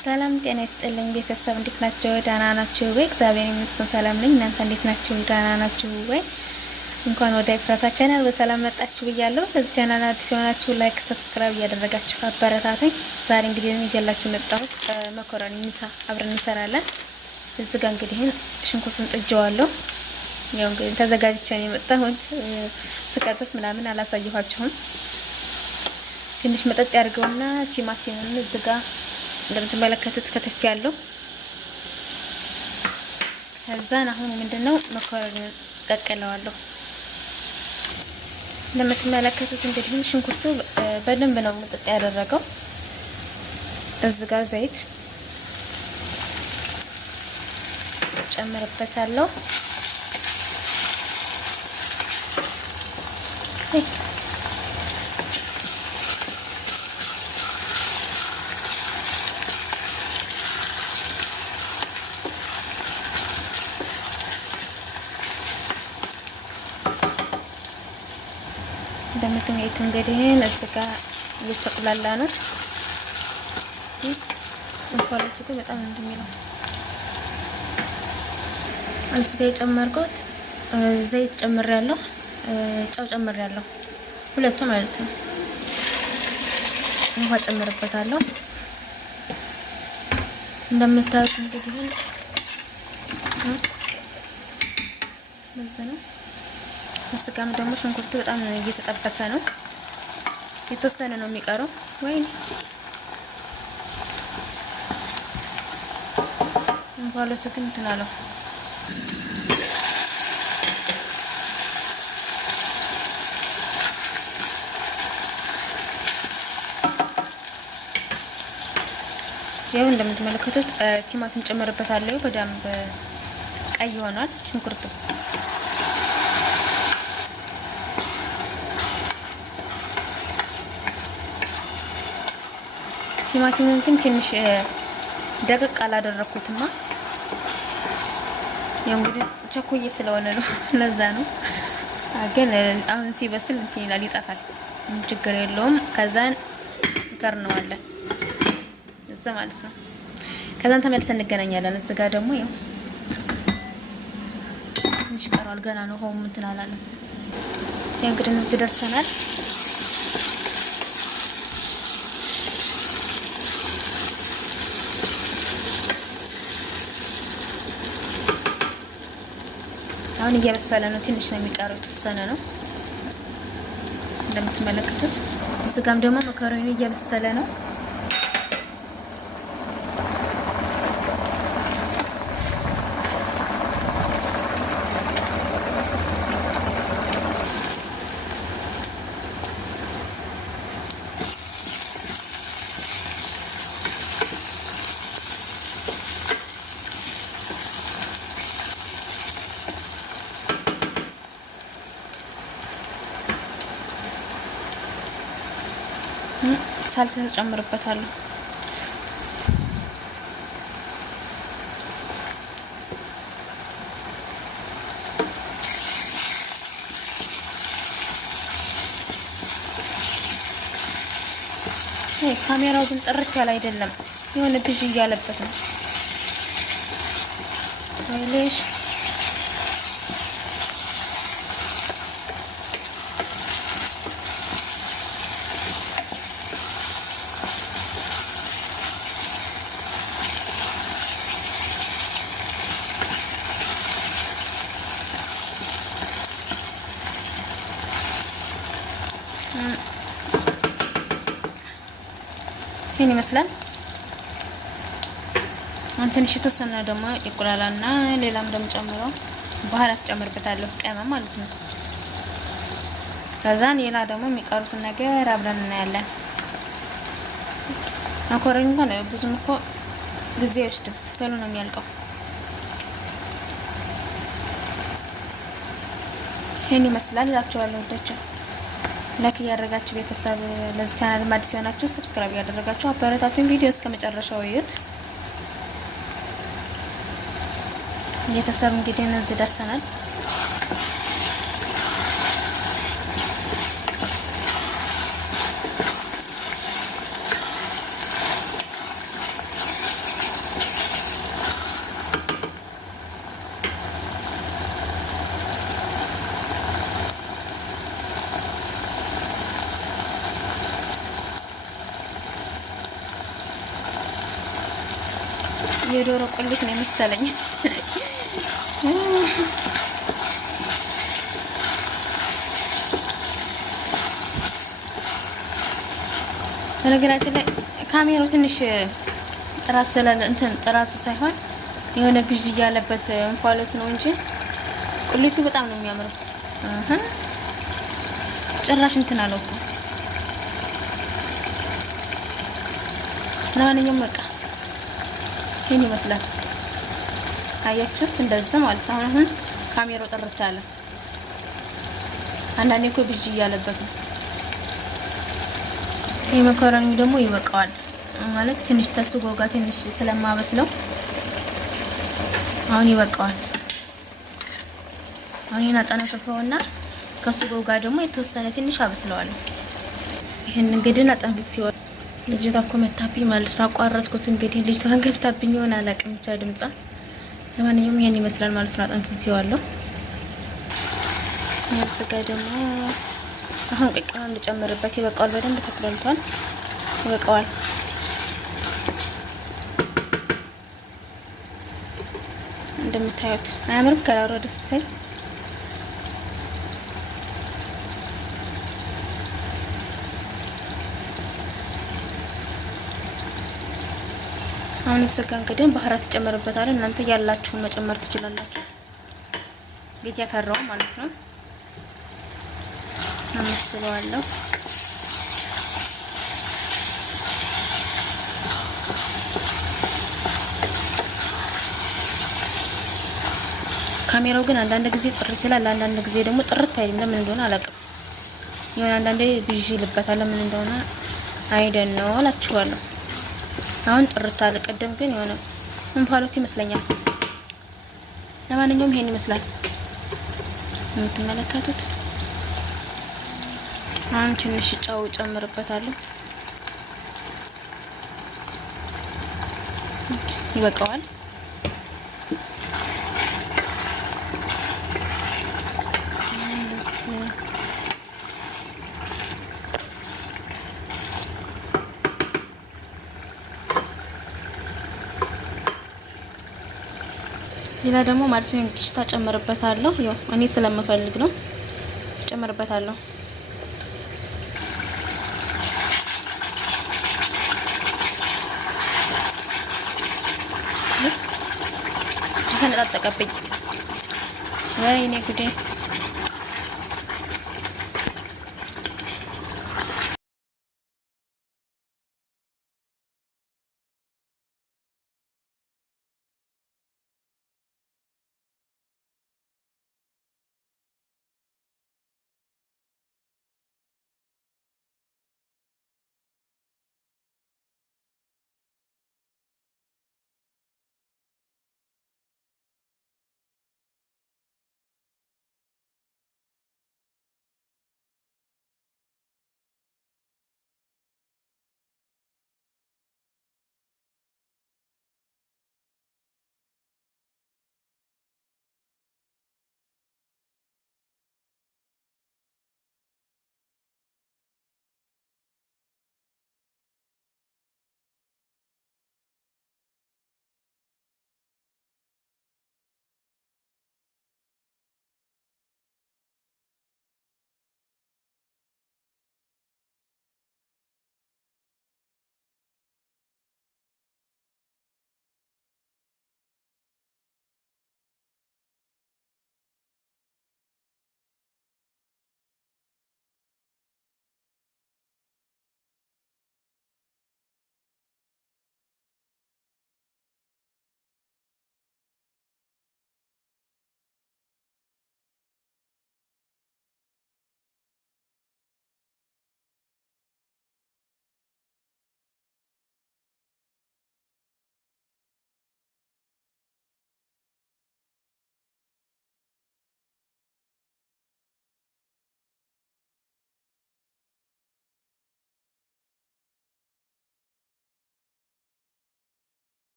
ሰላም ጤና ይስጥልኝ ቤተሰብ እንዴት ናችሁ? ደህና ናችሁ ወይ? እግዚአብሔር ይመስገን ሰላም ነኝ። እናንተ እንዴት ናችሁ? ደህና ናችሁ ወይ? እንኳን ወደ ኤፍራታ ቻናል በሰላም መጣችሁ ብያለሁ። ለዚህ ቻናል አዲስ የሆናችሁ ላይክ፣ ሰብስክራይብ እያደረጋችሁ አበረታቱኝ። ዛሬ እንግዲህ ይዤላችሁ መጣሁት መኮረኒ ምሳ አብረን እንሰራለን። እዚህ ጋር እንግዲህ ሽንኩርቱን ጥጄዋለሁ። ያው እንግዲህ ተዘጋጅቼ ነው የመጣሁት። ስቀጥፍ ምናምን አላሳየኋችሁም። ትንሽ መጠጥ ያድርገውና ቲማቲሙን እዚህ ጋር እንደምትመለከቱት ከተፍ ያለው ከዛን አሁን ምንድነው መኮረኒ ቀቅለዋለሁ። እንደምትመለከቱት እንግዲህ ሽንኩርቱ በደንብ ነው መጠጥ ያደረገው። እዚህ ጋር ዘይት ጨምርበታለሁ። እንደምትመለከቱት እንግዲህ እዚህ ጋር እየተቆላላ ነው። እንኳንቱ በጣም እንደሚለው እዚህ ጋር የጨመርኩት ዘይት ጨምሬያለሁ፣ ጨው ጨምሬያለሁ፣ ሁለቱ ማለት ነው። ውሃ ጨምርበታለሁ። እንደምታዩት እንግዲህ ነው። እዚህ ጋርም ደግሞ ሽንኩርቱ በጣም እየተጠበሰ ነው። የተወሰነ ነው የሚቀረው። ወይኔ እንኳሎቱ ግን እንትን አለው። ያው እንደምትመለከቱት ቲማቲም ጨምርበታለሁ። በደንብ ቀይ ሆኗል ሽንኩርቱ። ቲማቲሙን ግን ትንሽ ደቀቅ አላደረኩትማ። ያው እንግዲህ ቸኮዬ ስለሆነ ነው፣ ለዛ ነው። ግን አሁን ሲበስል እንትን ይላል፣ ይጠፋል። ችግር የለውም። ከዛን እንከርነዋለን እዛ ማለት ነው። ከዛን ተመልሰን እንገናኛለን። እዚህ ጋር ደግሞ ያው ትንሽ ቀሯል፣ ገና ነው። ሆም እንትን አላለም። ያው እንግዲህ እዚህ ደርሰናል። አሁን እየበሰለ ነው። ትንሽ ነው የሚቀረው፣ የተወሰነ ነው እንደምትመለከቱት። እዚህ ጋርም ደግሞ መኮረኒ እየበሰለ ነው። ሳልሳ ተጨምርበታለሁ። ካሜራው ግን ጥርት ያለ አይደለም፣ የሆነ ብዥ እያለበት ነው። ወይሌሽ ይሄን ይመስላል። አሁን ትንሽ የተወሰነ ደግሞ ይቆላላና ሌላም ደግሞ ጨምሮ ባህራት ጨምርበታለሁ፣ ቅመም ማለት ነው። ከዛን ሌላ ደግሞ የሚቀሩትን ነገር አብረን እናያለን። መኮረኒ እንኳን ብዙም እኮ ጊዜ አይወስድም፣ ቶሎ ነው የሚያልቀው። ይሄን ይመስላል እላችኋለሁ። ወዳችሁ ላይክ እያደረጋችሁ ቤተሰብ፣ ለዚህ ቻናል አዲስ የሆናችሁ ሰብስክራይብ እያደረጋችሁ አበረታቱኝ። ቪዲዮ እስከ መጨረሻው እዩት ቤተሰብ። እንግዲህ እዚህ ደርሰናል። የዶሮ ቁሌት ነው መሰለኝ። በነገራችን ላይ ካሜራው ትንሽ ጥራት ስላለ እንትን ጥራቱ ሳይሆን የሆነ ብዥ ያለበት እንፋሎት ነው እንጂ ቁሌቱ በጣም ነው የሚያምረው። ጭራሽ እንትን አለው እኮ። ለማንኛውም በቃ ይሄን ይመስላል። አያችሁት? እንደዛ ማለት ነው። አሁን ካሜራው ጥርት ያለ፣ አንዳንዴ እኮ ብዥ ያለበት ነው። ይሄ መኮረኒ ደግሞ ይበቃዋል ማለት ትንሽ ተስጎ ጋር ትንሽ ስለማበስለው አሁን ይበቃዋል። አሁን ይሄን አጠነፍፈውና ከሱጎ ጋር ደግሞ የተወሰነ ትንሽ አበስለዋለሁ። ይሄን እንግዲህ አጠንፍፌው ልጅቷ እኮ መታብኝ ማለት ነው። አቋረጥኩት እንግዲህ ልጅቷን ገብታብኝ ይሆን አላውቅም፣ ብቻ ድምጿ። ለማንኛውም ይሄን ይመስላል ማለት ነው። አጠንፍፌዋለሁ። እዚህ ጋር ደግሞ አሁን ቅቅል እንጨምርበት። ይበቃዋል፣ በደንብ ተቁላልቷል። ይበቃዋል። እንደምታዩት አያምርም? ከላሩ ደስ ሲል አሁን እዚህ ጋር እንግዲህ ባህራት ተጨምርበታል። እናንተ ያላችሁን መጨመር ትችላላችሁ። ቤት ያፈራው ማለት ነው። አመስለዋለሁ። ካሜራው ግን አንዳንድ ጊዜ ጥርት ይላል፣ አንዳንድ ጊዜ ደግሞ ጥርት አይልም። ለምን እንደሆነ አላውቅም። የሆነ አንዳንዴ ብዥ ይልበታል። ለምን እንደሆነ አይደን ነው እላችኋለሁ። አሁን ጥርት አለ። ቀደም ግን የሆነ እንፋሎት ይመስለኛል። ለማንኛውም ይሄን ይመስላል የምትመለከቱት። አሁን ትንሽ ጨው ጨምርበታለሁ። ይበቃዋል። ሌላ ደግሞ ማለት ነው ቂሽታ ጨምርበታለሁ። ያው እኔ ስለምፈልግ ነው ጨምርበታለሁ። ተነጣጠቀብኝ። ወይኔ ጉዴ!